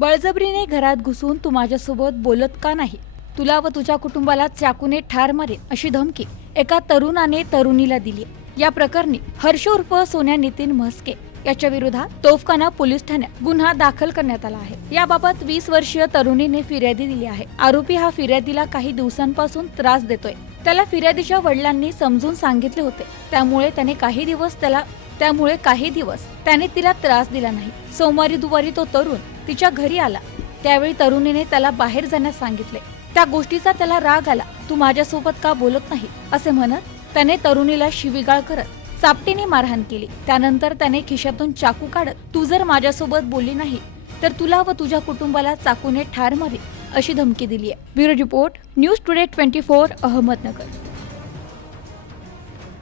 बळजबरीने घरात घुसून तू माझ्यासोबत बोलत का नाही? तुला व तुझ्या कुटुंबाला चाकूने ठार मारेन अशी धमकी एका तरुणाने तरुणीला दिली. या प्रकरणी हर्ष उर्फ सोन्या नितीन म्हस्के याच्या विरोधात तोफखाना पोलीस ठाण्यात गुन्हा दाखल करण्यात आला आहे. याबाबत वीस वर्षीय तरुणीने फिर्यादी दिली आहे. आरोपी हा फिर्यादीला काही दिवसांपासून त्रास देतोय. त्याला फिर्यादीच्या वडिलांनी समजून सांगितले होते. त्यामुळे त्याने काही दिवस त्याला त्यामुळे काही दिवस त्याने तिला त्रास दिला नाही. सोमवारी दुपारी तो तरुण तिच्या घरी आला. त्यावेळी तरुणीने त्याला बाहेर जाण्यास सांगितले. त्या गोष्टीचा त्याला राग आला. तू माझ्यासोबत का बोलत नाही? असे म्हणत त्याने तरुणीला शिवीगाळ करत चापटीने मारहाण केली. त्यानंतर त्याने खिशातून चाकू काढत तू जर माझ्यासोबत बोलली नाही तर तुला व तुझ्या कुटुंबाला चाकूने ठार मारेल अशी धमकी दिली आहे bureau report news today twenty four Ahmednagar.